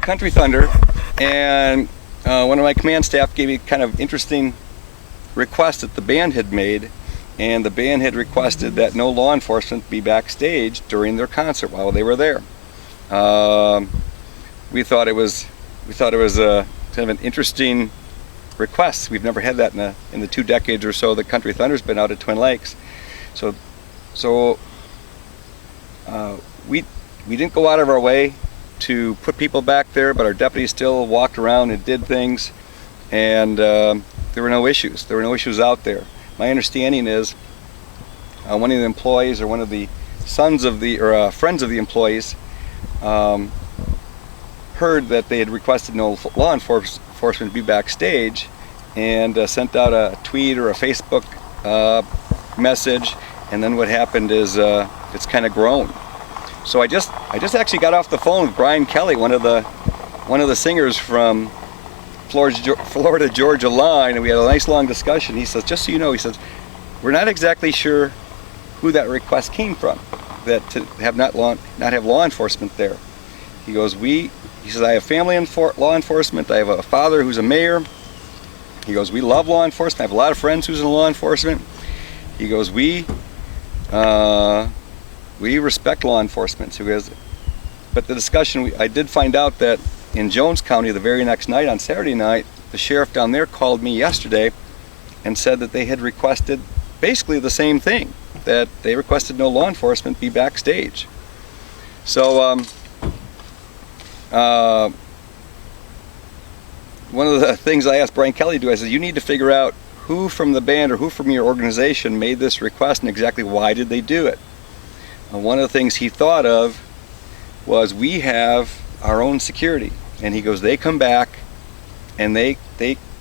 Country Thunder, and one of my command staff gave me kind of interesting request that the band had made, and the band had requested that no law enforcement be backstage during their concert while they were there. We thought it was a kind of an interesting request. We've never had that in the 2 decades or so that Country Thunder's been out at Twin Lakes. So we didn't go out of our way to put people back there, but our deputies still walked around and did things, and there were no issues. There were no issues out there. My understanding is one of the employees, or one of the sons of the, or friends of the employees, heard that they had requested no law enforcement be backstage, and sent out a tweet or a Facebook message, and then what happened is it's kind of grown. So I just actually got off the phone with Brian Kelly, one of the singers from Florida Georgia Line, and we had a nice long discussion. He says, just so you know, he says, we're not exactly sure who that request came from, that to have not have law enforcement there. He goes, he says, I have family in law enforcement. I have a father who's a mayor. He goes, we love law enforcement. I have a lot of friends who's in law enforcement. He goes, we respect law enforcement. So he goes, but the discussion, I did find out that in Jones County the very next night, on Saturday night, the sheriff down there called me yesterday and said that they had requested basically the same thing, that they requested no law enforcement be backstage. So one of the things I asked Brian Kelly to do, I said, you need to figure out who from the band or who from your organization made this request and exactly why did they do it. One of the things he thought of was, we have our own security, and he goes, they come back and they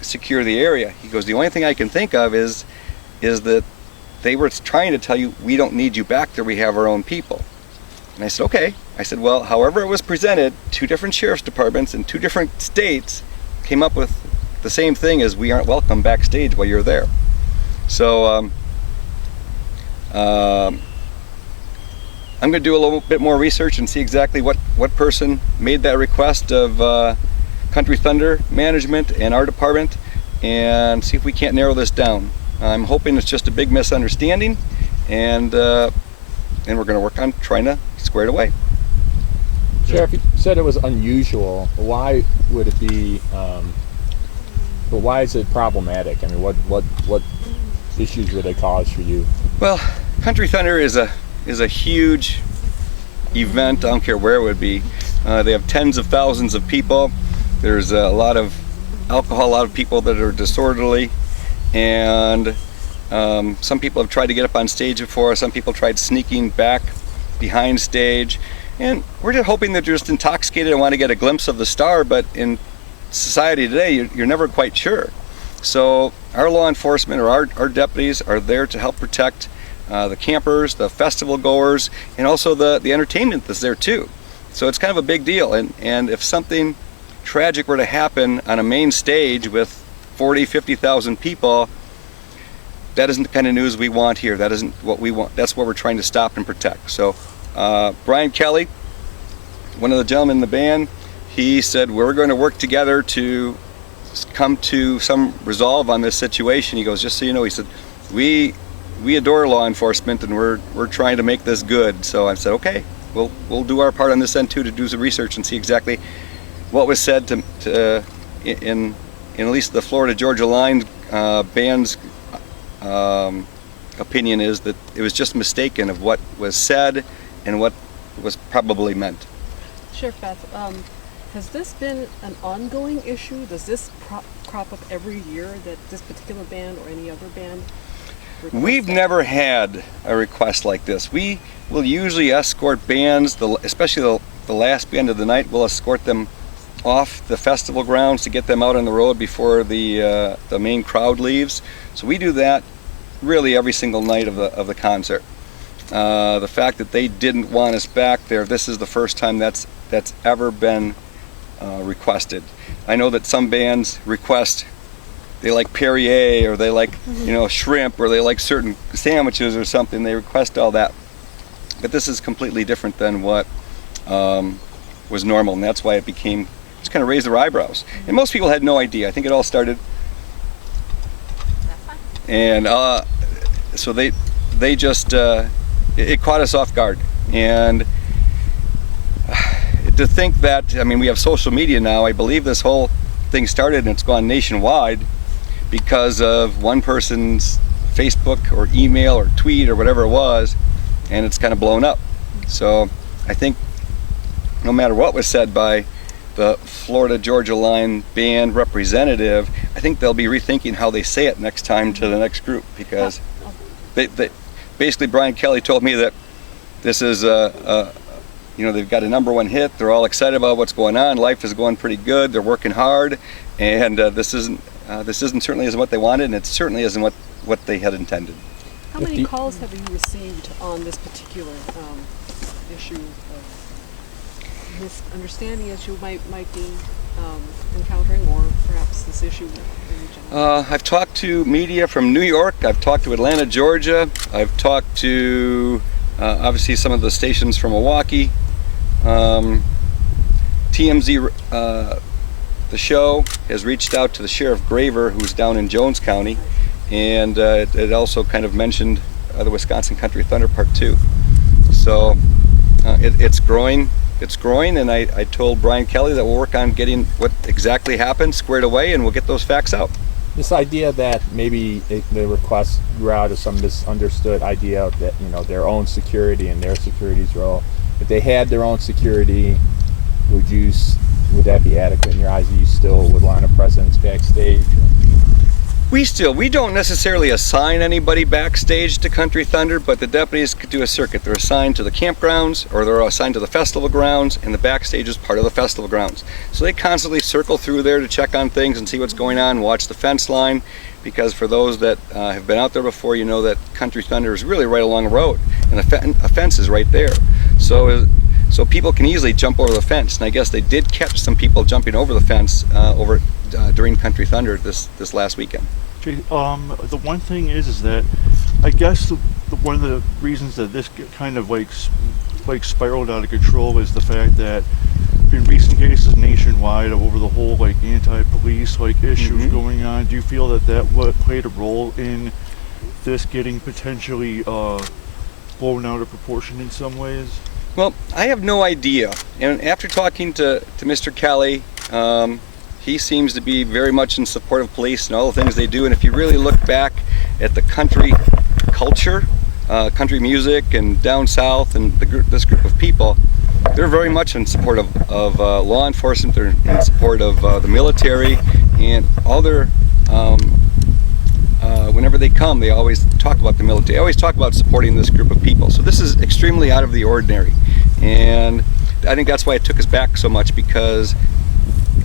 secure the area. He goes, the only thing I can think of is that they were trying to tell you, we don't need you back there, we have our own people. And I said, okay. I said, well, however it was presented, 2 different sheriff's departments in 2 different states came up with the same thing, as we aren't welcome backstage while you're there. So I'm going to do a little bit more research and see exactly what person made that request of Country Thunder management and our department, and see if we can't narrow this down. I'm hoping it's just a big misunderstanding, and we're going to work on trying to square it away. Sheriff, you said it was unusual. Why would it be? But why is it problematic? I mean, what issues would it cause for you? Well, Country Thunder is a huge event. I don't care where it would be. They have tens of thousands of people. There's a lot of alcohol, a lot of people that are disorderly, and some people have tried to get up on stage before. Some people tried sneaking back behind stage, and we're just hoping that they're just intoxicated and want to get a glimpse of the star, but in society today, you're never quite sure. So our law enforcement, or our deputies, are there to help protect the campers, the festival goers, and also the entertainment that's there too. So it's kind of a big deal, and if something tragic were to happen on a main stage with 40, 50,000 people, that isn't the kind of news we want here. That isn't what we want. That's what we're trying to stop and protect. So Brian Kelly, one of the gentlemen in the band, he said, we're going to work together to come to some resolve on this situation. He goes, just so you know, he said, we adore law enforcement, and we're trying to make this good. So I said, okay, we'll do our part on this end too, to do some research and see exactly what was said in at least the Florida Georgia Line band's opinion is that it was just mistaken of what was said and what was probably meant. Sheriff Beth, has this been an ongoing issue? Does this crop up every year, that this particular band or any other band? We've never had a request like this. We will usually escort bands, especially the last band of the night, we'll escort them off the festival grounds to get them out on the road before the main crowd leaves. So we do that really every single night of the concert. The fact that they didn't want us back there, this is the first time that's ever been requested. I know that some bands request, they like Perrier, or they like shrimp, or they like certain sandwiches or something. They request all that, but this is completely different than what was normal, and that's why it became just kind of raised their eyebrows. And most people had no idea. I think it all started, and so they just it caught us off guard. And to think that, I mean, we have social media now. I believe this whole thing started and it's gone nationwide because of one person's Facebook or email or tweet or whatever it was, and it's kind of blown up. So I think no matter what was said by the Florida Georgia Line band representative, I think they'll be rethinking how they say it next time to the next group, because they basically, Brian Kelly told me that this is you know, they've got a #1 hit. They're all excited about what's going on. Life is going pretty good. They're working hard, and this isn't certainly isn't what they wanted, and it certainly isn't what they had intended. How many calls have you received on this particular issue of misunderstanding as you might be encountering, or perhaps this issue in general? I've talked to media from New York. I've talked to Atlanta, Georgia. I've talked to obviously some of the stations from Milwaukee. TMZ, the show, has reached out to the Sheriff Graver, who's down in Jones County, and it also kind of mentioned the Wisconsin Country Thunder Part 2. So it's growing. It's growing, and I told Brian Kelly that we'll work on getting what exactly happened squared away, and we'll get those facts out. This idea that maybe the request grew out of some misunderstood idea of that, you know, their own security and their security's role. If they had their own security, would that be adequate in your eyes? You still would want a presence backstage? We don't necessarily assign anybody backstage to Country Thunder, but the deputies could do a circuit. They're assigned to the campgrounds, or they're assigned to the festival grounds, and the backstage is part of the festival grounds. So they constantly circle through there to check on things and see what's going on, watch the fence line, because for those that have been out there before, you know that Country Thunder is really right along the road, and a fence is right there. So people can easily jump over the fence, and I guess they did catch some people jumping over the fence during Country Thunder this last weekend. The one thing is that I guess one of the reasons that this kind of like spiraled out of control is the fact that in recent cases nationwide over the whole like anti-police like issues going on, do you feel that played a role in this getting potentially blown out of proportion in some ways? Well, I have no idea, and after talking to Mr. Kelly, he seems to be very much in support of police and all the things they do. And if you really look back at the country culture, country music, and down south, and this group of people, they're very much in support of law enforcement. They're in support of the military, and all their whenever they come, they always talk about the military. They always talk about supporting this group of people. So this is extremely out of the ordinary, and I think that's why it took us back so much, because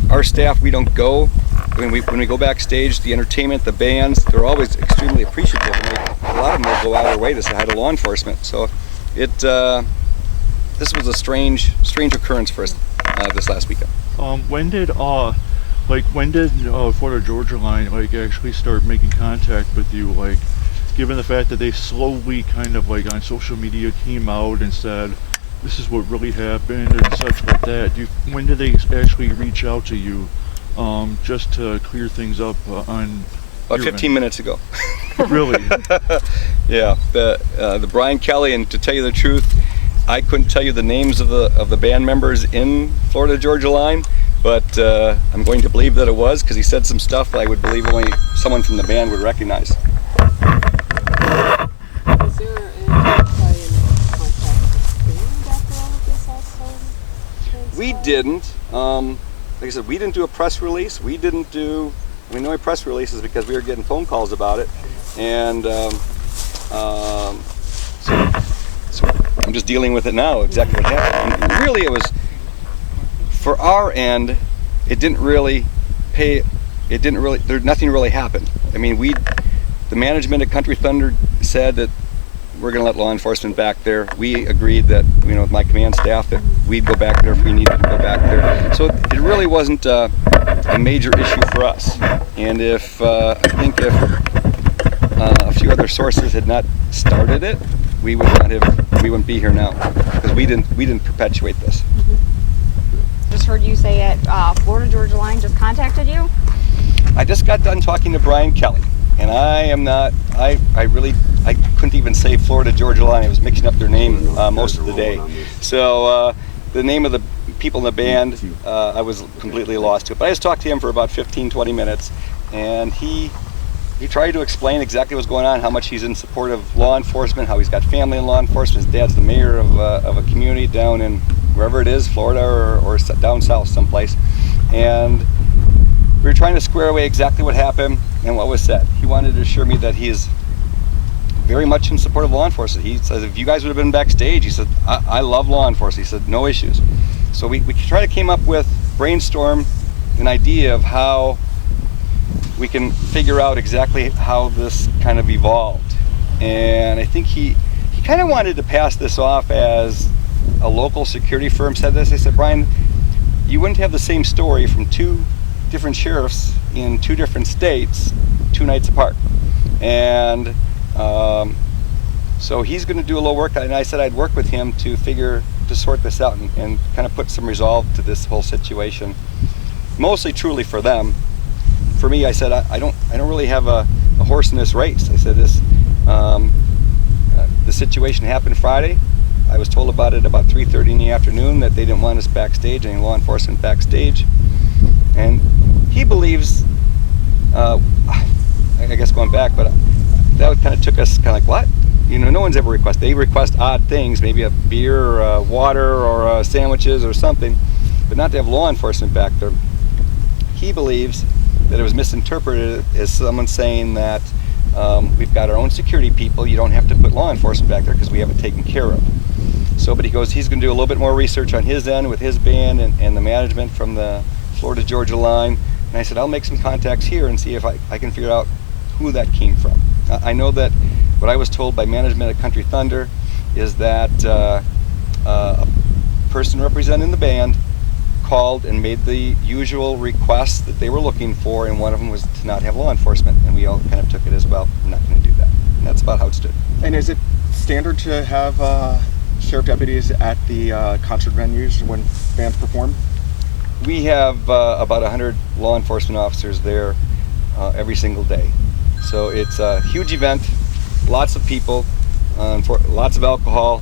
our staff, we don't go, when we go backstage, the entertainment, the bands, they're always extremely appreciative, and a lot of them will go out of their way to say hi to law enforcement. So this was a strange occurrence for us this last weekend. When did Florida Georgia Line actually start making contact with you, given the fact that they slowly kind of on social media came out and said this is what really happened and such like that? When did they actually reach out to you just to clear things up on about 15 minutes ago? Really? Yeah, the Brian Kelly, and to tell you the truth, I couldn't tell you the names of the band members in Florida Georgia Line, but I'm going to believe that it was, because he said some stuff that I would believe only someone from the band would recognize. Is there anybody in contact with the band after all of this also? We didn't. Like I said, we didn't do a press release. We didn't do. I mean, the only press release is because we were getting phone calls about it, and so I'm just dealing with it now. Exactly what happened. And really, it was for our end. It didn't really pay. It didn't really. Nothing really happened. I mean, the management at Country Thunder said that we're going to let law enforcement back there. We agreed that, with my command staff, that we'd go back there if we needed to go back there. So it really wasn't a major issue for us. And I think if a few other sources had not started it, we wouldn't be here now, because we didn't perpetuate this. just heard you say it. Florida Georgia Line just contacted you. I just got done talking to Brian Kelly, and I couldn't even say Florida Georgia Line. I was mixing up their name most of the day. So the name of the people in the band, I was completely lost to it. But I just talked to him for about 15-20 minutes, and he tried to explain exactly what's going on, how much he's in support of law enforcement, how he's got family in law enforcement. His dad's the mayor of a community down in wherever it is, Florida or down south someplace. And we were trying to square away exactly what happened and what was said. He wanted to assure me that he is very much in support of law enforcement. He says, if you guys would have been backstage, he said, I love law enforcement. He said, no issues. So we tried to brainstorm an idea of how we can figure out exactly how this kind of evolved. And I think he kind of wanted to pass this off as a local security firm said this. They said, Brian, you wouldn't have the same story from 2 different sheriffs in 2 different states 2 nights apart. And so he's going to do a little work, and I said I'd work with him to sort this out and kind of put some resolve to this whole situation. Mostly truly for them. For me, I said I don't really have a horse in this race. I said the situation happened Friday. I was told about it about 3:30 in the afternoon that they didn't want us backstage, any law enforcement backstage. And he believes, I guess going back, but that kind of took us kind of like, what? You know, no one's ever requested. They request odd things, maybe a beer or water or sandwiches or something, but not to have law enforcement back there. He believes that it was misinterpreted as someone saying that we've got our own security people, you don't have to put law enforcement back there because we have it taken care of. So, but he goes, he's going to do a little bit more research on his end with his band and the management from the Florida Georgia Line. And I said, I'll make some contacts here and see if I can figure out who that came from. I know that what I was told by management at Country Thunder is that a person representing the band called and made the usual requests that they were looking for, and one of them was to not have law enforcement, and we all kind of took it as, well, we're not going to do that. And that's about how it stood. And is it standard to have sheriff deputies at the concert venues when bands perform? We have about 100 law enforcement officers there every single day. So it's a huge event, lots of people, lots of alcohol.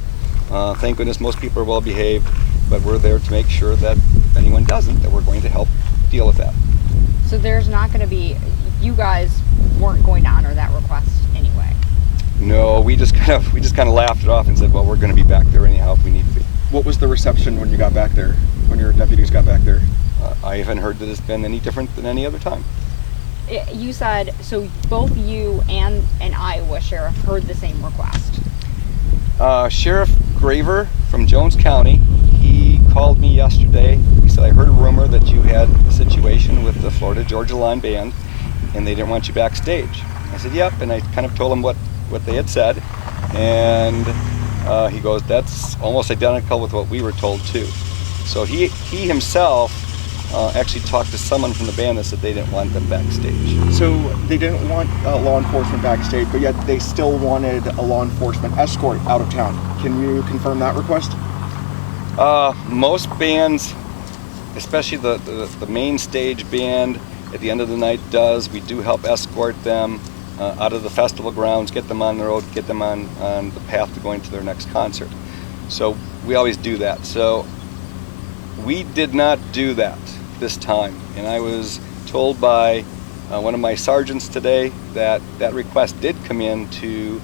Thank goodness most people are well behaved, but we're there to make sure that if anyone doesn't, that we're going to help deal with that. So there's not going to be, you guys weren't going to honor that request anyway. No, we just kind of laughed it off and said, well, we're going to be back there anyhow if we need to be. What was the reception when you got back there, when your deputies got back there? I haven't heard that it's been any different than any other time. You said, so both you and an Iowa sheriff heard the same request. Sheriff Graver from Jones County, he called me yesterday. He said, I heard a rumor that you had a situation with the Florida Georgia Line band and they didn't want you backstage. I said, yep, and I kind of told him what they had said, and he goes, that's almost identical with what we were told too. So he himself actually talked to someone from the band that said they didn't want them backstage. So they didn't want law enforcement backstage, but yet they still wanted a law enforcement escort out of town. Can you confirm that request? Most bands, especially the main stage band, at the end of the night does. We do help escort them out of the festival grounds, get them on the road, get them on the path to going to their next concert. So we always do that. So we did not do that this time, and I was told by one of my sergeants today that that request did come in to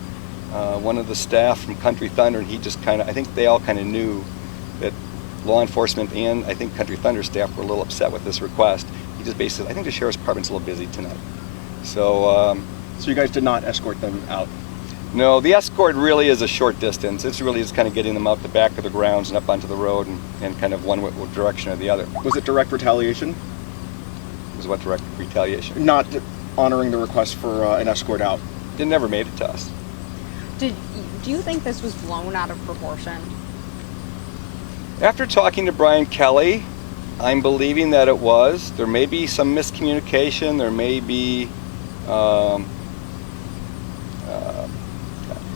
one of the staff from Country Thunder, and he just kind of, I think they all kind of knew that law enforcement and I think Country Thunder staff were a little upset with this request. He just basically, I think the sheriff's department's a little busy tonight. So so you guys did not escort them out? No, the escort really is a short distance. It's really just kind of getting them out the back of the grounds and up onto the road and kind of one direction or the other. Was it direct retaliation? Was what direct retaliation? Not honoring the request for an escort out. It never made it to us. Do you think this was blown out of proportion? After talking to Brian Kelly, I'm believing that it was. There may be some miscommunication. There may be.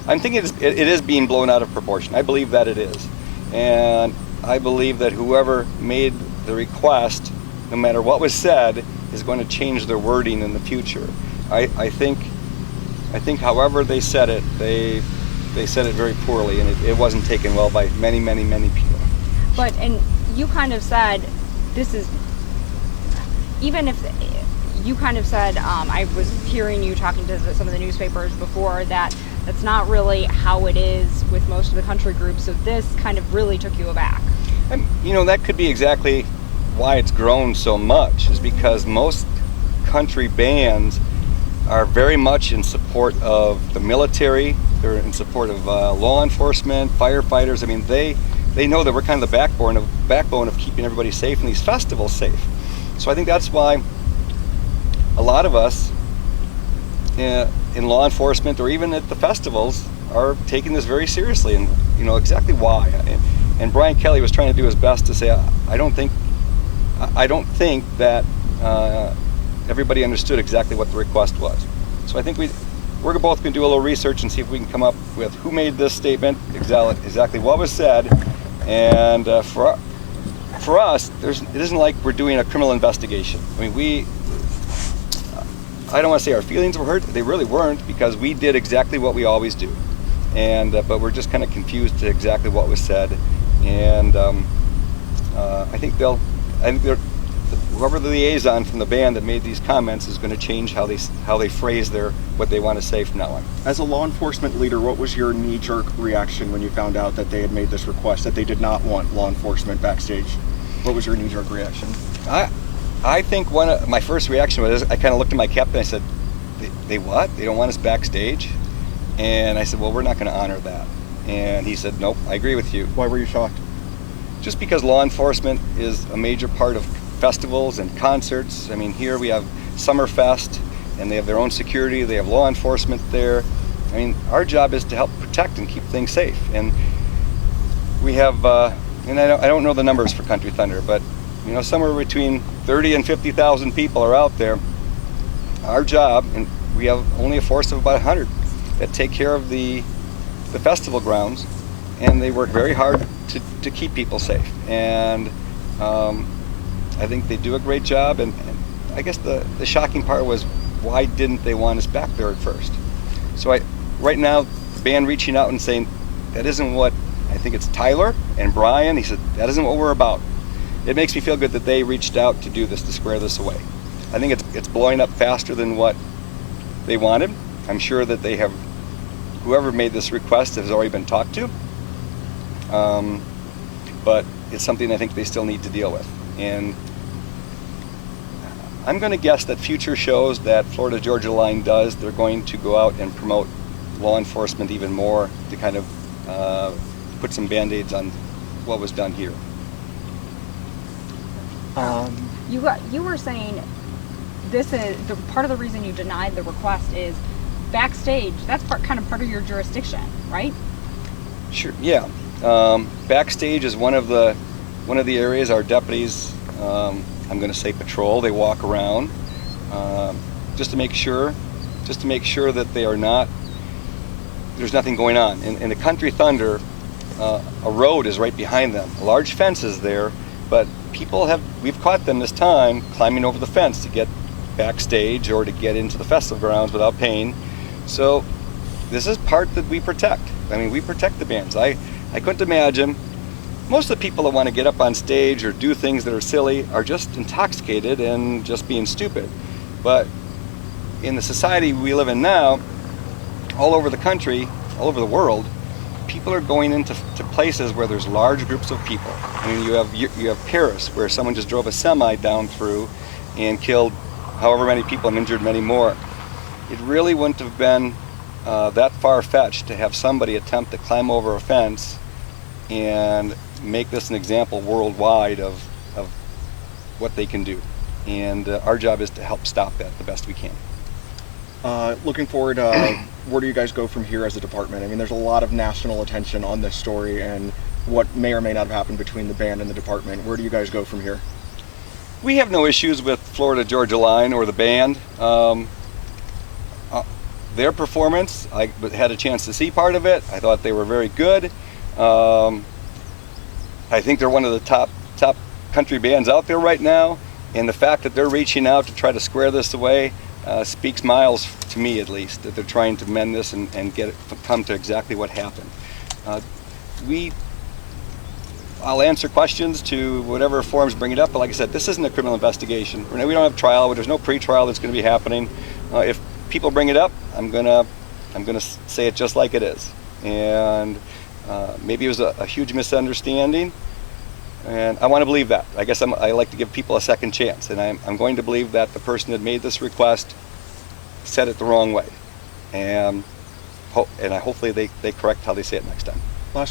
I'm thinking it is being blown out of proportion. I believe that it is, and I believe that whoever made the request, no matter what was said, is going to change their wording in the future. I think however they said it, they said it very poorly, and it wasn't taken well by many people. But, and you kind of said, this is, even if, you kind of said, I was hearing you talking to some of the newspapers before, that that's not really how it is with most of the country groups, so this kind of really took you aback. And, that could be exactly why it's grown so much, is because most country bands are very much in support of the military. They're in support of law enforcement, firefighters. I mean, they know that we're kind of the backbone of keeping everybody safe and these festivals safe. So I think that's why a lot of us in law enforcement or even at the festivals are taking this very seriously, and exactly why. And Brian Kelly was trying to do his best to say, I don't think that everybody understood exactly what the request was. So I think we're both going to do a little research and see if we can come up with who made this statement, exactly what was said, and for us, it isn't like we're doing a criminal investigation. I mean, I don't want to say our feelings were hurt. They really weren't, because we did exactly what we always do, and but we're just kind of confused to exactly what was said, and I think whoever the liaison from the band that made these comments is going to change how they phrase what they want to say from now on. As a law enforcement leader, what was your knee-jerk reaction when you found out that they had made this request, that they did not want law enforcement backstage? What was your knee-jerk reaction? I think my first reaction was, I kind of looked at my captain and I said, they what? They don't want us backstage? And I said, well, we're not going to honor that. And he said, nope, I agree with you. Why were you shocked? Just because law enforcement is a major part of festivals and concerts. I mean, here we have Summerfest, and they have their own security. They have law enforcement there. I mean, our job is to help protect and keep things safe. And we have, and I don't know the numbers for Country Thunder, but somewhere between 30 and 50,000 people are out there. Our job, and we have only a force of about 100 that take care of the festival grounds, and they work very hard to keep people safe. And I think they do a great job, and I guess the shocking part was, why didn't they want us back there at first? So right now, the band reaching out and saying, that isn't what, I think it's Tyler and Brian, he said, that isn't what we're about. It makes me feel good that they reached out to do this, to square this away. I think it's blowing up faster than what they wanted. I'm sure that whoever made this request has already been talked to. But it's something I think they still need to deal with. And I'm going to guess that future shows that Florida Georgia Line does, they're going to go out and promote law enforcement even more to kind of put some band-aids on what was done here. You were saying this is part of the reason you denied the request is backstage. That's kind of part of your jurisdiction, right? Sure. Yeah. Backstage is one of the areas our deputies, I'm going to say patrol. They walk around just to make sure that there's nothing going on. In the Country Thunder, a road is right behind them. A large fence is there, but we've caught them this time climbing over the fence to get backstage or to get into the festival grounds without paying. So this is part that we protect. I mean, we protect the bands. I couldn't imagine, most of the people that want to get up on stage or do things that are silly are just intoxicated and just being stupid. But in the society we live in now, all over the country, all over the world, people are going into places where there's large groups of people. I mean, you have Paris, where someone just drove a semi down through and killed however many people and injured many more. It really wouldn't have been that far-fetched to have somebody attempt to climb over a fence and make this an example worldwide of what they can do. And our job is to help stop that the best we can. Looking forward, where do you guys go from here as a department? I mean, there's a lot of national attention on this story and what may or may not have happened between the band and the department. Where do you guys go from here? We have no issues with Florida Georgia Line or the band. Their performance, I had a chance to see part of it. I thought they were very good. I think they're one of the top country bands out there right now, and the fact that they're reaching out to try to square this away speaks miles to me, at least, that they're trying to mend this and get it come to exactly what happened. I'll answer questions to whatever forms bring it up, but like I said, this isn't a criminal investigation. We don't have trial. There's no pre-trial that's going to be happening. If people bring it up, I'm gonna say it just like it is. And maybe it was a huge misunderstanding, and I want to believe that. I guess I like to give people a second chance, and I'm going to believe that the person that made this request said it the wrong way, and hopefully they correct how they say it next time.